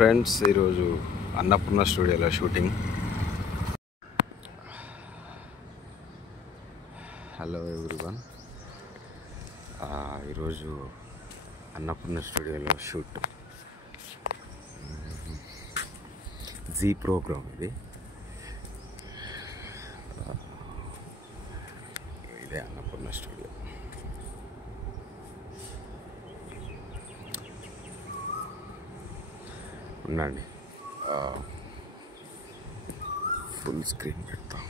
Friends, ఈరోజు అన్నపూర్ణ స్టూడియోలో shooting. Hello everyone, ఈరోజు అన్నపూర్ణ స్టూడియోలో షూట్. జీ ప్రోగ్రామ్ ఇది. ఇదే అన్నపూర్ణ స్టూడియో. ఉండండి, ఫుల్ స్క్రీన్ పెడతాం.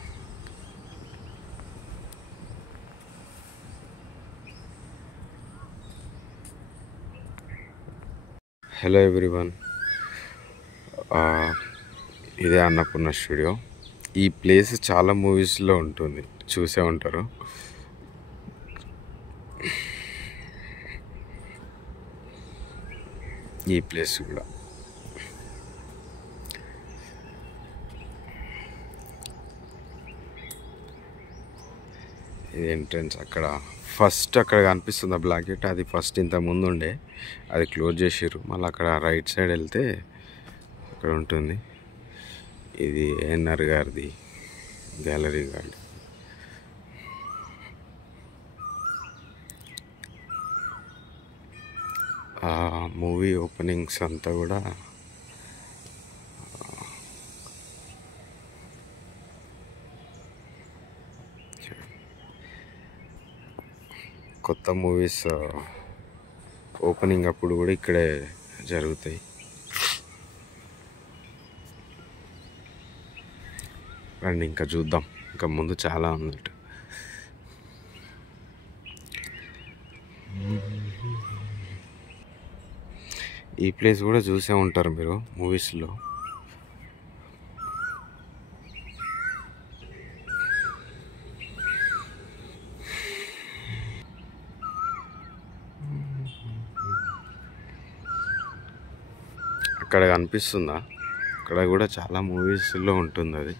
హలో ఎవ్రీవన్, ఇదే అన్నపూర్ణ స్టూడియో. ఈ ప్లేస్ చాలా మూవీస్లో ఉంటుంది, చూసే ఉంటారు. ఈ ప్లేస్ కూడా ఇది ఎంట్రన్స్. అక్కడ ఫస్ట్ అక్కడ కనిపిస్తుంది ఆ బ్లాక్ గేట్, అది ఫస్ట్ ఇంత ముందు ఉండే, అది క్లోజ్ చేసారు. మళ్ళీ అక్కడ రైట్ సైడ్ వెళ్తే అక్కడ ఉంటుంది. ఇది ఎన్ఆర్ గారిది గ్యాలరీ గార్డ్. ఆ మూవీ ఓపెనింగ్స్ అంతా కూడా కొత్త మూవీస్ ఓపెనింగ్ అప్పుడు కూడా ఇక్కడే జరుగుతాయి. రండి ఇంకా చూద్దాం, ఇంకా ముందు చాలా ఉన్నట్టు. ఈ ప్లేస్ కూడా చూసే ఉంటారు మీరు మూవీస్లో. అక్కడ కనిపిస్తుందా? అక్కడ కూడా చాలా మూవీస్లో ఉంటుంది అది.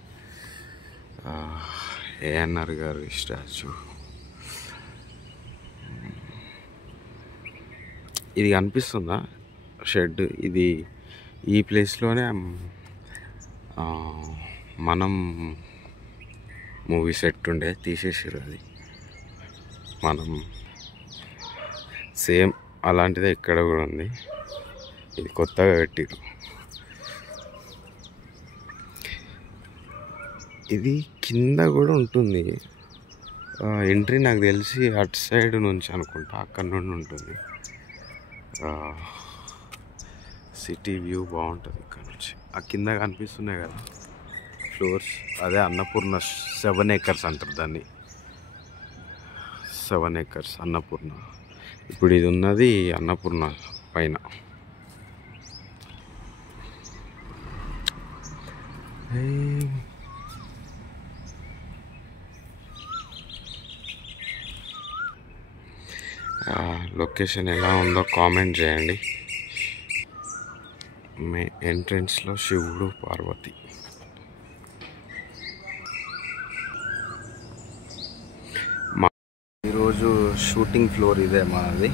ఏఎన్ఆర్ గారి స్టాచ్యూ. ఇది కనిపిస్తుందా షెడ్? ఇది ఈ ప్లేస్లోనే మనం మూవీ సెట్ ఉండే, తీసేసారు అది. మనం సేమ్ అలాంటిదే ఇక్కడ కూడా ఉంది. ఇది కొత్తగా కట్టిరు. ఇది కింద కూడా ఉంటుంది ఎంట్రీ, నాకు తెలిసి అటు సైడ్ నుంచి అనుకుంటా, అక్కడ నుండి ఉంటుంది. సిటీ వ్యూ బాగుంటుంది ఇక్కడ నుంచి. ఆ కింద కనిపిస్తున్నాయి కదా ఫ్లోర్స్, అదే అన్నపూర్ణ 7 acres అంటారు దాన్ని. 7 acres అన్నపూర్ణ. ఇప్పుడు ఇది ఉన్నది అన్నపూర్ణ పైన. లొకేషన్ ఎలా ఉందో కామెంట్ చేయండి. ఎంట్రన్స్లో శివుడు, పార్వతి. ఈరోజు షూటింగ్ ఫ్లోర్ ఇదే మనది.